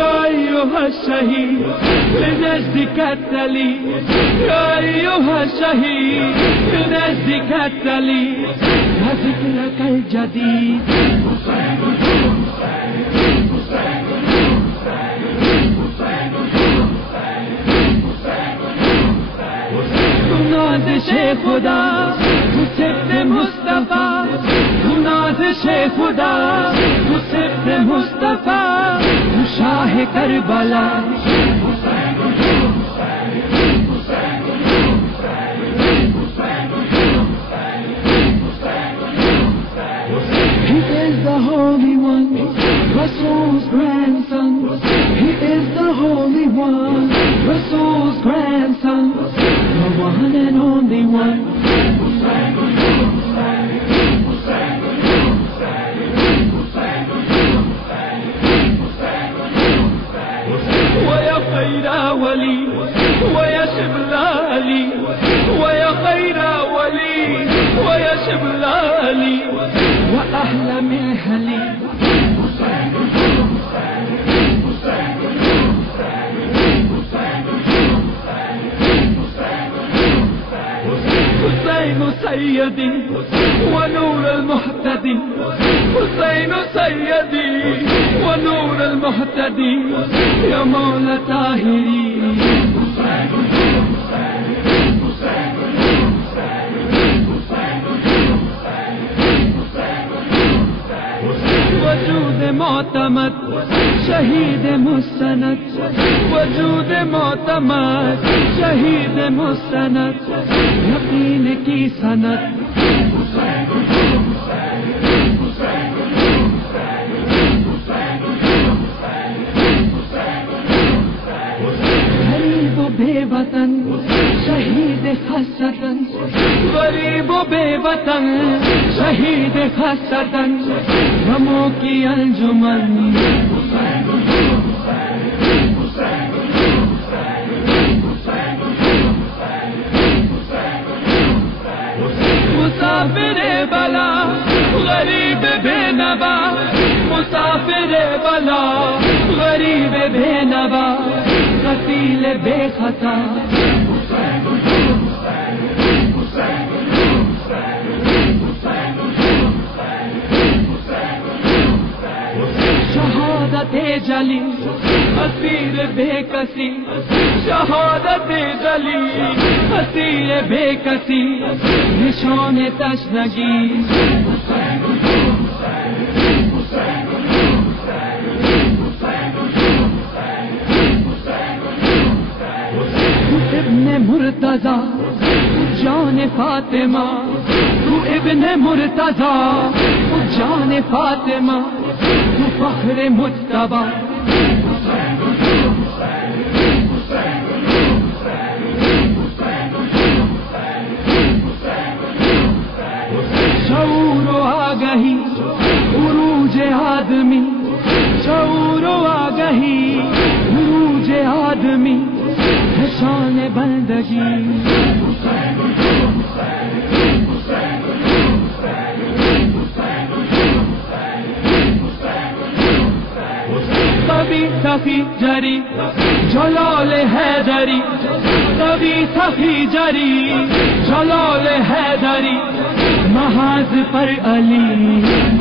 أيها الشهيد لنجدك التلي، يا أيها الشهيد لنجدك التلي، يا ذكرك الجديد نازش خدا سبت مصطفى، نازش خدا سبت مصطفى، شاہ Karbala He is the Holy One, Rasul's grandson. He is the Holy One, Rasul's grandson, the one and only one. ويا خير ولي ويا شبلالي، ويا خير ولي ويا شبلالي وأحلى من هلي. حسين سيدي ونور المهتدي، حسين سيدي ونور المهتدي يا مولى طاهري. وجود معتمد شهيد مستند، وجود معتمد شهيد مستند، يقين کی سند. غریب و بے وطن شہید خاصتن، غریب و بے وطن شہید خاصتن، غموں کی انجمن. مسافر بلا غریب بے نوا، مسافر بلا غریب بے نوا، قتیل بے خطا. شہادت جلی اسیر بے کسی، شہادت جلی اسیر بے کسی، نشان تشنگی. ابن مرتضی جان فاطمہ، تو ابن مرتضی جان فاطمہ، تو فخر مجتبی. شعور و آگہی عروج آدمی، شعور و آگہی عروج آدمی، شان بندگی. کبھی سخی جری جلال حیدری، کبھی سخی جری جلال حیدری، محاذ پر علی.